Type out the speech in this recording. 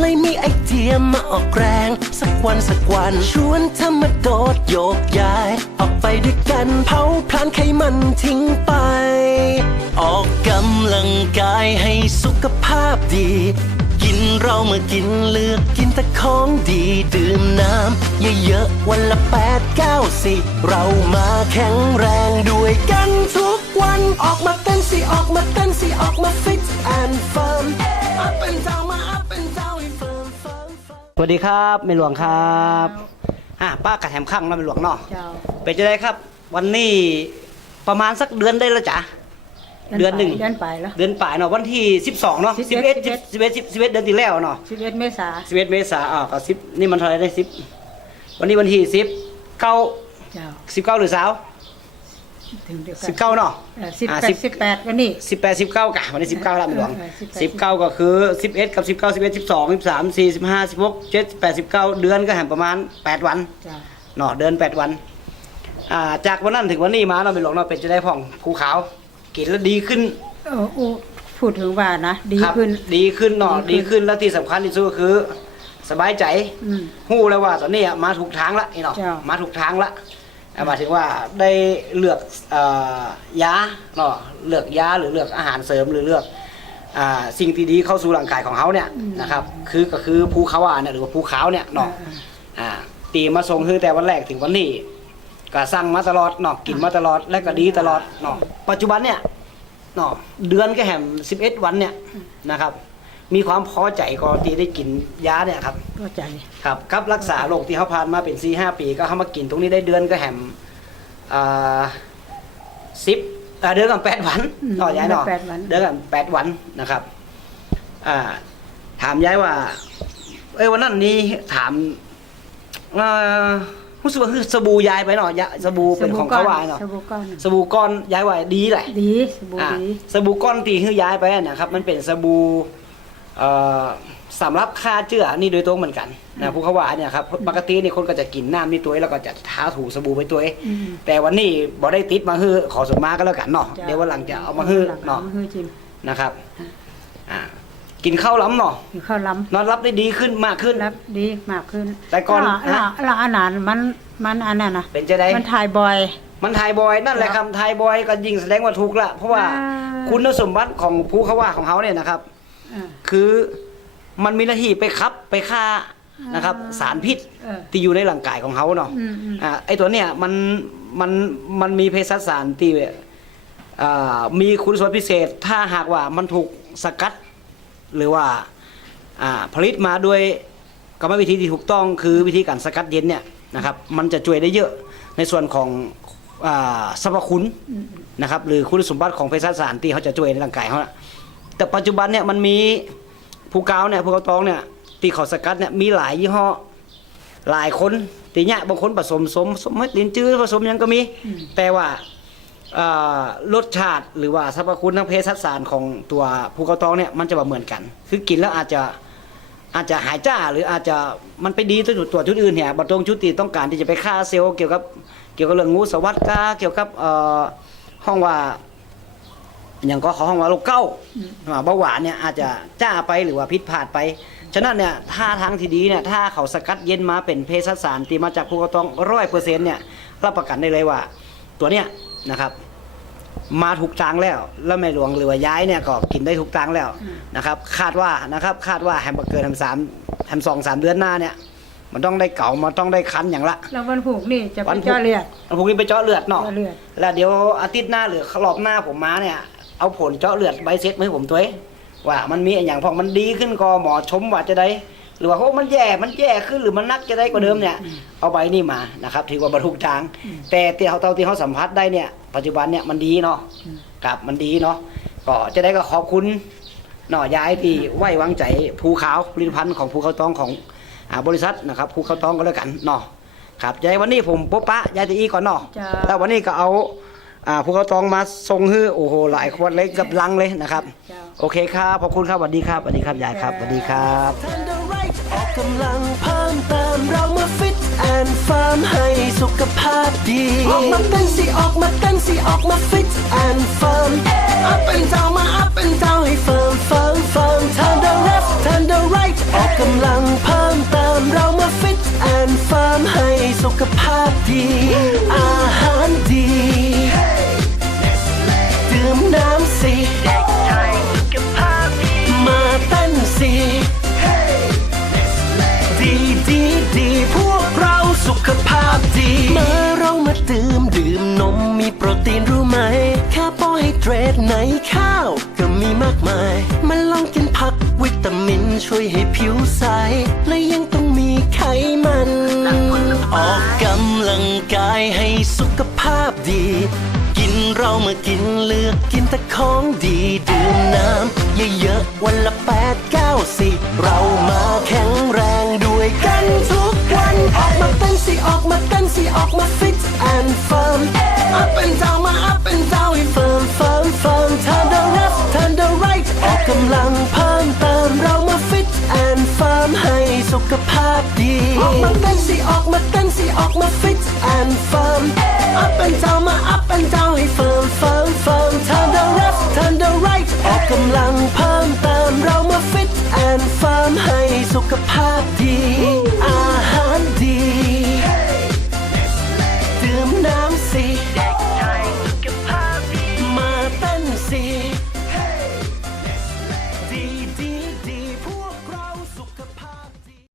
เลยมีไอเดียมาออกแรง สักวันสักวันชวนเธอมาโดดโยกย้าย ออกไปด้วยกันเผาพลานไขมันทิ้งไป ออกกำลังกายให้สุขภาพดี กินเราเมื่อกินเลือกกินแต่ของดีดื่มน้ำเยอะๆวันละแปดเก้าสิเรามาแข็งแรงด้วยกันทุกวันออกมาเต้นสิออกมาเต้นสิออกมาฟิตแอนด์เฟิร์ม up and down สวัสดีครับแม่หลวงครับอะป้ากระแถมข้างเนาะแม่หลวงเนาะเจ้าเป็นจะได้ครับ วันนี้ประมาณสักเดือนได้แล้วจ้ะเดือนหนึ่ง เดือนปลายแล้ว เดือนปลายเนาะวันที่ 12เนาะ11 11 11 11เดือนที่แล้วเนาะสิบเอ็ดเมษา11 เมษาอ่าก็10นี่มันเท่าไหร่ได้10วันนี้วันที่10 9เจ้า19หรือสาว ถึงเดียวกัน19เนาะ สิบอ่าแปด10สิบแปดวันนี้18 19กะวันนี้19แล้วแม่หลวงเออเออ18 19ก็คือ11กับ19 11 12 13 14 15 16 17 18 19เดือนก็แห่งประมาณ8วันเจ้าเนาะเดินแปดวันอ่าจากวันนั้นถึงวันนี้มาเราไปหลงเราเป็นจะได้ผ่องภูเขาวกินแล้วดีขึ้นเอออู้พูดถึงว่านะ ดีครับขึ้น ดีขึ้นเนาะดีดีขึ้ขึ้นนแล้วที่สำคัญที่สุดก็คือ สบายใจอืม หู้แล้วว่าตอนนี้อะมาถูกทางละไอ้เนาะจ้ะ มาถูกทางละอ่า หมายถึงว่าได้เลือกเอ่อยาเนาะเลือกยาหรือเลือกอาหารเสริมหรือเลือกอ่าสิ่งที่ดีเข้าสู่ร่างกายของเขาเนี่ยนะครับ คือก็คือภูเขาอ่าเนี่ยหรือว่าภูเขาเนี่ยเนาะอ่าตีมาส่งคือแต่วันแรกถึงวันนี้ก็สั่งมาตลอดเนาะกินมาตลอดและก็ดีตลอดเนาะปัจจุบันเนี่ยเนาะเดือนก็แหมสิบเอ็ดวันเนี่ยนะครับ มีความพอใจก็ที่ได้กินยาเนี่ยครับก็ใจ ครับกับรักษาโรคที่เขาผ่านมาเป็นสี่ห้าปี ก็เข้ามากินตรงนี้ได้เดือนก็แหมอ่าสิบอ่าเดือนกับแปดวันอืมเนาะยายเนาะแปดวัน เดือนกับแปดวันนะครับอ่าถามยายว่า เอ้ยวันนั้นนี่ถามเอ่อรู้สึกว่าคือสบู่ยายไปเนาะยาสบู่เป็นของเขาวายเนาะสบู่ก้อนสบู่ก้อนยายว่าดีแหละ ดีสบู่อ่าดี สบู่ก้อนตีคือยายไปนะครับ มันเป็นสบู่เอ่อ สำหรับฆ่าเชื้อนี่โดยตรงเหมือนกันนะผู้เขาว่าเนี่ยครับปกตินี่คนก็จะกินน้ำนี่ตัวเองแล้วก็จะทาถูสบู่ไปตัวเองอืมแต่วันนี้บ่ได้ติดมาฮือขอสมมาก็แล้วกันเนาะจ้ะเดี๋ยววันหลังจะเอามาฮือเอาเนาะมาฮือจิมนะครับอ่ากินข้าวล้ำเนาะอยู่ข้าวล้นอนรับได้ดีขึ้นมากขึ้นำรับดีมากขึ้น แต่ก่อนละฮะละละอาหารมันมันอันนั้นนะเป็นจะได้มันถ่ายบ่อย มันไทยบอยนั่นแหละครับไทยบอยก็ยิ่งแสดงว่าถูกละเพราะว่าอ่าคุณสมบัติของผู้เขาว่าของเขาเนี่ยนะครับอ่า คือมันมีหน้าที่ไปคับไปฆ่านะครับ สารพิษเออที่อยู่ในร่างกายของเขาเนาะอืมอืมอ่าไอตัวเนี่ยมันมันมันมีเภสัชสารที่อ่ามีคุณสมบัติพิเศษ ถ้าหากว่ามันถูกสกัด หรือว่าอ่าผลิตมาด้วยกรรมวิธีที่ถูกต้องคือวิธีการสกัดเย็นเนี่ยนะครับ มันจะช่วยได้เยอะในส่วนของอ่าสรรพคุณนะครับ หรือคุณสมบัติของเภสัชสารที่เขาจะช่วยในร่างกายเขาน่ะ แต่ปัจจุบันเนี่ยมันมีผู้กาวเนี่ยผู้กาวตองเนี่ยที่เขาสกัดเนี่ยมีหลายยี่ห้อหลายคนตีเนี่ยบางคนผสมสมสมเม็ดลิ้นจื้อผสมยังก็มี แต่ว่ารสชาติหรือว่าสรรพคุณทางเภสัชสารของตัวภูเขาตองเนี่ยมันจะบ่เหมือนกัน คือกินแล้วอาจจะอาจจะหายจ้าหรืออาจจะมันไปดีตัวตัวจุดอื่นเนี่ยบตรงชุดที่ต้องการที่จะไปฆ่าเซลล์เกี่ยวกับเกี่ยวกับเรื่องงูสวัสดิ์กาเกี่ยวกับห้องว่า อย่างก็เขาห้องว่าโรคเก้าอ่าเบาหวานเนี่ยอาจจะจ้าไปหรือว่าพิษพลาดไป ฉะนั้นเนี่ยถ้าทางที่ดีเนี่ยถ้าเขาสกัดเย็นมาเป็นเภสัชสารที่มาจากภูกระตองร้อยเปอร์เซ็นต์เนี่ยรับประกันได้เลยว่า ตัวเนี้ยนะครับ มาถูกทางแล้วแล้วแม่หลวงหรือว่าย้ายเนี่ยก็กินได้ถูกทางแล้วนะครับ คาดว่านะครับคาดว่าแฮมเบอร์เกอร์แฮมสามแฮมสองสามเดือนหน้าเนี่ยมันต้องได้เก่ามันต้องได้คันอย่างละแล้ววันผูกนี่จะไปวันผูกเจาะเลือดวันพรุ่งนี้ไปเจาะเลือดเนาะเจาะเลือดแล้วเดี๋ยวอาทิตย์หน้าหรือรอบหน้าผมมาเนี่ย เอาผลเจาะเลือดใบเซ็ตมาให้ผมตัวเองว่ามันมีอย่างพอมันดีขึ้นก็หมอชมว่าจะได้ หรือว่าโอ้มันแย่มันแย่ขึ้นหรือมันนักจะได้กว่าเดิมเนี่ย เอาใบนี่มานะครับถือว่าบรรทุกทาง แต่ที่เขาเท่าที่เขาสัมผัสได้เนี่ยปัจจุบันเนี่ยมันดีเนาะกับมันดีเนาะก็จะได้ก็ขอบคุณหน่อยายที่ไว้วางใจภูขาวผลิตภัณฑ์ของภูเขาตองของอ่าบริษัทนะครับภูเขาตองก็แล้วกันเนาะครับยายวันนี้ผมปุ๊บปะยายตะอีก่อนเนาะจ้าแล้ววันนี้ก็เอา อ่าภูเขาตองมาส่งฮื้อโอ้โหหลายขวดเลยกับลังเลยนะครับ โอเคครับขอบคุณครับสวัสดีครับสวัสดีครับยายครับสวัสดีครับออกกำลังเพิ่มเติมเรามาฟิตแอนด์ฟิร์มให้สุขภาพดีออกมาเต้นสิออกมาเต้นสิออกมาฟิตแอนด์ฟิร์ม up and down มา up and down ให้เฟิร์มเฟิร์มเฟิร์มทันเดอร์เรฟทัน the right ออกกำลังเพิ่มเติมเรามา fit and firm ให้สุขภาพดีอาหารดี น้ำสิเด็กไทยสุขภาพดีมาเต้นสิดีดีดีพวกเราสุขภาพดี มาเรามาดื่มดื่มนมมีโปรตีนรู้ไหมคาร์โบไฮเดรตในข้าวก็มีมากมาย มาลองกินผักวิตามินช่วยให้ผิวใส และยังต้องมีไขมัน ออกกำลังกายให้สุขภาพดีกิน เรามากินเลือกกินแต่ของดีดื่มน้ำเยอะๆวันละแปดเก้าสิเรามาแข็งแรงด้วยกันทุกวัน ออกมาเต้นสิออกมาเต้นสิออกมา fit and firm up and down มา up and down ให้ firm firm firm turn the left turn the right ออกกำลังเพิ่มเติมเรามา fit and firm ให้สุขภาพดี ออกมาเต้นสิออกมาเต้นสิออกมา fit and firm